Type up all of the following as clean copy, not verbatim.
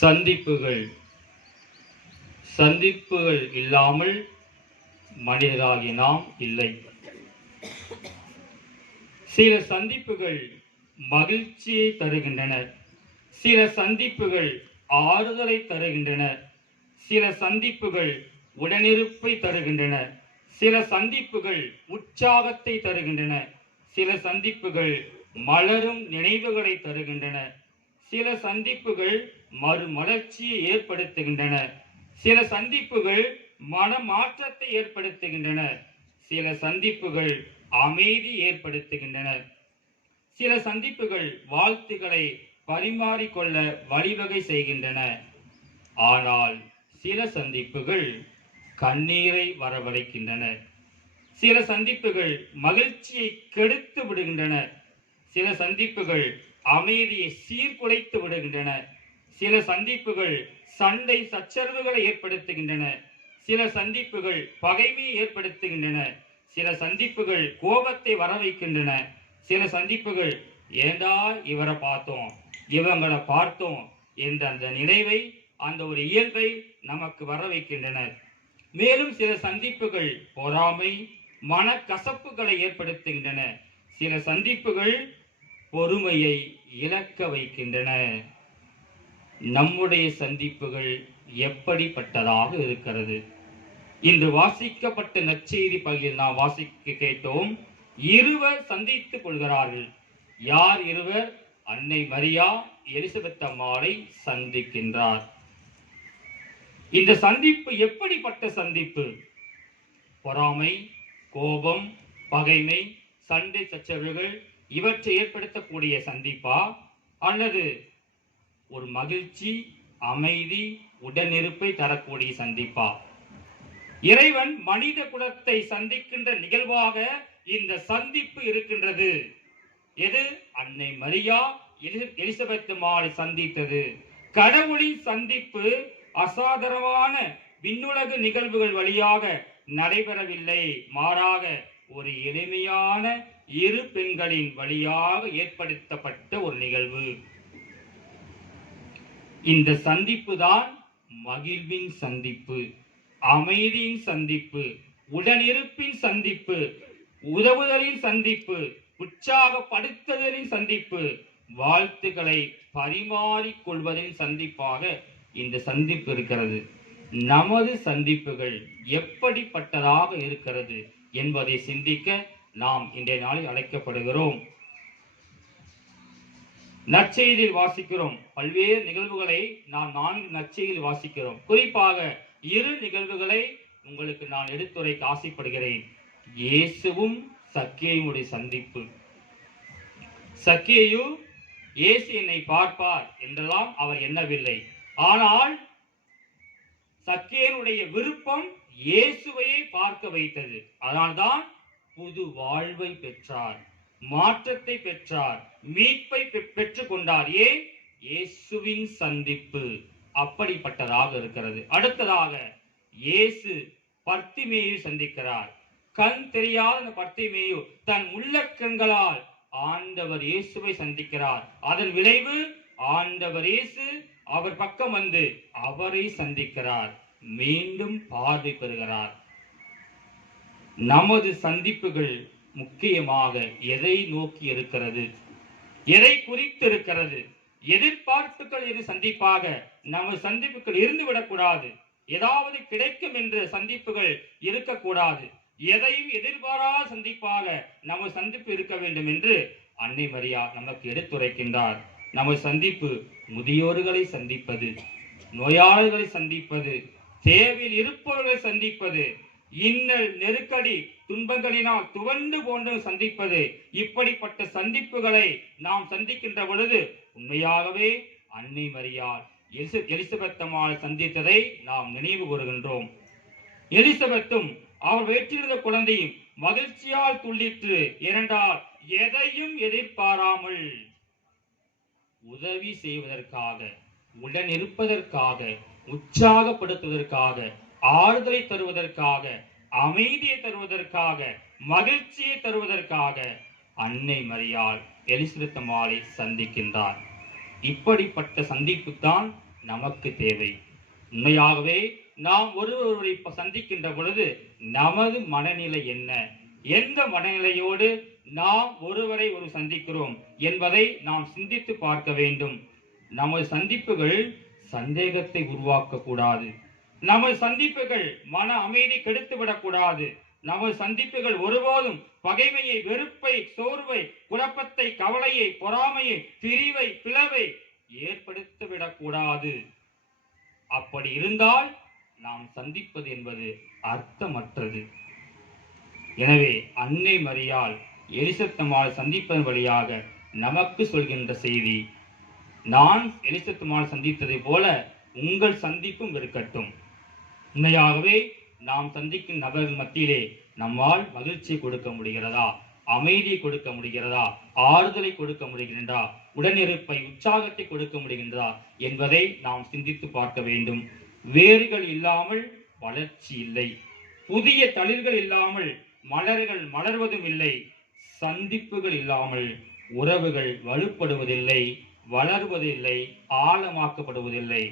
சந்திப்புகள் சந்திப்புகள் இல்லாமல் மனிதராகி நாம் இல்லை. சில சந்திப்புகள் மகிழ்ச்சியை தருகின்றன, சில சந்திப்புகள் ஆறுதலை தருகின்றன, சில சந்திப்புகள் உடனிருப்பை தருகின்றன, சில சந்திப்புகள் உற்சாகத்தை தருகின்றன, சில சந்திப்புகள் மலரும் நினைவுகளை தருகின்றன, சில சந்திப்புகள் மறுமலர்ச்சியை ஏற்படுத்துகின்றன, சில சந்திப்புகள் மனமாற்றத்தை ஏற்படுத்துகின்றன, சில சந்திப்புகள் அமைதி ஏற்படுத்துகின்றன, சில சந்திப்புகள் வாழ்த்துக்களை பரிமாறிக்கொள்ள வழிவகை செய்கின்றன. ஆனால் சில சந்திப்புகள் கண்ணீரை வரவழைக்கின்றன, சில சந்திப்புகள் மகிழ்ச்சியை கெடுத்து விடுகின்றன, சில சந்திப்புகள் அமைதியை சீர்குலைத்து விடுகின்றன, சில சந்திப்புகள் சண்டை சச்சரவுகளை ஏற்படுத்துகின்றன, சில சந்திப்புகள் பகைமையை ஏற்படுத்துகின்றன, சில சந்திப்புகள் கோபத்தை வர வைக்கின்றன, சில சந்திப்புகள் ஏண்டா இவரை பார்த்தோம் இவங்களை பார்த்தோம் என்ற அந்த நினைவை, அந்த ஒரு இயல்பை நமக்கு வர வைக்கின்றன. மேலும் சில சந்திப்புகள் பொறாமை மனக்கசப்புகளை ஏற்படுத்துகின்றன, சில சந்திப்புகள் பொறுமையை இழக்க வைக்கின்றன. நம்முடைய சந்திப்புகள் எப்படிப்பட்டதாக இருக்கிறது? இன்று வாசிக்கப்பட்ட நற்செய்தி பகுதியில் நாம் வாசிக்க கேட்டோம். இருவர் சந்தித்துக் கொள்கிறார்கள். யார் இருவர்? அன்னை மரியா எலிசபெத் அம்மாளை சந்திக்கின்றார். இந்த சந்திப்பு எப்படிப்பட்ட சந்திப்பு? பொறாமை, கோபம், பகைமை, சண்டை சச்சரவுகள் இவற்றை ஏற்படுத்தக்கூடிய சந்திப்பா, அல்லது ஒரு மகிழ்ச்சி, அமைதி, உடனிருப்பை தரக்கூடிய சந்திப்பா? இறைவன் மனித குலத்தை சந்திக்கின்ற நிகழ்வாக இந்த சந்திப்பு இருக்கின்றது. எது? அன்னை மரியா எலிசபெத் அம்மாளை சந்தித்தது. கடவுளின் சந்திப்பு அசாதாரணமான விண்ணுலக நிகழ்வுகள் வழியாக நடைபெறவில்லை, மாறாக ஒரு எளிமையான இரு பெண்களின் வழியாக ஏற்படுத்தப்பட்ட ஒரு நிகழ்வு. இந்த சந்திப்பு தான் மகிழ்வின் சந்திப்பு, அமைதியின் சந்திப்பு, உடனிருப்பின் சந்திப்பு, உதவுதலின் சந்திப்பு, உற்சாகப்படுத்துதலின் சந்திப்பு, வாழ்த்துக்களை பரிமாறிக்கொள்வதின் சந்திப்பாக இந்த சந்திப்பு இருக்கிறது. நமது சந்திப்புகள் எப்படிப்பட்டதாக இருக்கிறது என்பதை சிந்திக்க நாம் இன்றைய நாளில் அழைக்கப்படுகிறோம். நற்செய்தியில் வாசிக்கிறோம். பல்வேறு நிகழ்வுகளை நாம் 4 நற்செய்தியில் வாசிக்கிறோம். குறிப்பாக 2 நிகழ்வுகளை உங்களுக்கு நான் எடுத்துரைக்க ஆசைப்படுகிறேன். இயேசுவும் சக்கேயுடைய சந்திப்பு. சக்கேயு இயேசு என்னை பார்ப்பார் என்றெல்லாம் அவர் எண்ணவில்லை. ஆனால் சக்கேயுடைய விருப்பம் இயேசுவையே பார்க்க வைத்தது. அதனால்தான் புது வாழ்வை பெற்றார், மாற்றத்தை பெற்றார், மீட்பை பெற்றுக் கொண்டார். ஏன்? இயேசுவின் சந்திப்பு அப்படிப்பட்டதாக இருக்கிறது. அடுத்ததாக இயேசு பர்த்திமேயை சந்திக்கிறார். கண் தெரியாத அந்த பர்த்திமேயு தன் உள்ள கண்களால் ஆண்டவர் இயேசுவை சந்திக்கிறார். அதன் விளைவு ஆண்டவர் இயேசு அவர் பக்கம் வந்து அவரை சந்திக்கிறார், மீண்டும் பார்வை பெறுகிறார். நமது சந்திப்புகள் முக்கியமாக எதை நோக்கி இருக்கிறது? எதை குறித்து இருக்கிறது? எதிர்பார்ப்புகள் எது சந்திப்பாக நமது சந்திப்புகள் இருந்து விடக்கூடாது. ஏதாவது கிடைக்கும் என்ற சந்திப்புகள் இருக்கக்கூடாது. எதையும் எதிர்பாராத சந்திப்பாக நமது சந்திப்பு இருக்க வேண்டும் என்று அன்னை மரியா நமக்கு எடுத்துரைக்கின்றார். நமது சந்திப்பு முதியோர்களை சந்திப்பது, நோயாளர்களை சந்திப்பது, தேவையில் இருப்பவர்களை சந்திப்பது, இன்னல் நெருக்கடி துன்பங்களினால் துவண்டு போன்று சந்திப்பது. இப்படிப்பட்ட சந்திப்புகளை நாம் சந்திக்கின்ற பொழுது உண்மையாகவே அன்னை மரியாள் எலிசபெத் அம்மாளை சந்தித்ததை நாம் நினைவு கூறுகின்றோம். எலிசபெத்தும் அவர் வயிற்றிருந்த குழந்தையும் மகிழ்ச்சியால் துள்ளிற்று. ஏனென்றால் எதையும் எதிர்பாராமல் உதவி செய்வதற்காக, உடன் இருப்பதற்காக, உற்சாகப்படுத்துவதற்காக, ஆறுதலை தருவதற்காக, அமைதியை தருவதற்காக, மகிழ்ச்சியை தருவதற்காக அன்னை மரியாள் எலிசபெத் அம்மாளை சந்திக்கின்றார். இப்படிப்பட்ட சந்திப்பு தான் நமக்கு தேவை. உண்மையாகவே நாம் ஒருவரை சந்திக்கின்ற பொழுது நமது மனநிலை என்ன, எந்த மனநிலையோடு நாம் ஒருவரை சந்திக்கிறோம் என்பதை நாம் சிந்தித்து பார்க்க வேண்டும். நமது சந்திப்புகள் சந்தேகத்தை உருவாக்க கூடாது. நமது சந்திப்புகள் மன அமைதி கெடுத்துவிடக்கூடாது. நமது சந்திப்புகள் ஒருபோதும் பகைமையை, வெறுப்பை, சோர்வை, குழப்பத்தை, கவலையை, பொறாமையை, பிரிவை, பிளவை ஏற்படுத்திவிடக்கூடாது. அப்படி இருந்தால் நாம் சந்திப்பது என்பது அர்த்தமற்றது. எனவே அன்னை மரியாள் எலிசபெத் அம்மாள் சந்திப்பதன் வழியாக நமக்கு சொல்கின்ற செய்தி, நான் எலிசபெத் அம்மாள் சந்தித்ததை போல உங்கள் சந்திப்பும் இருக்கட்டும். உண்மையாகவே நாம் சந்திக்கும் நபர்கள் மத்தியிலே நம்மால் மகிழ்ச்சியை கொடுக்க முடிகிறதா, அமைதியை கொடுக்க முடிகிறதா, ஆறுதலை கொடுக்க முடிகின்றதா, உடனிருப்பை, உற்சாகத்தை கொடுக்க முடிகின்றதா என்பதை நாம் சிந்தித்து பார்க்க வேண்டும். வேர்கள் இல்லாமல் வளர்ச்சி இல்லை. புதிய தளிர்கள் இல்லாமல் மலர்கள் மலர்வதும் இல்லை. சந்திப்புகள் இல்லாமல் உறவுகள் வலுப்படுவதில்லை, வளர்வதில்லை, ஆழமாக்கப்படுவதில்லை.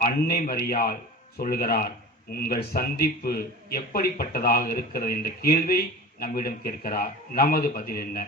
அன்னை மரியாள் சொல்கிறார், உங்கள் சந்திப்பு எப்படிப்பட்டதாக இருக்கிறது என்ற கேள்வி நம்மிடம் கேட்கிறார். நமது பதில் என்ன?